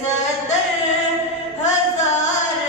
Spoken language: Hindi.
70,000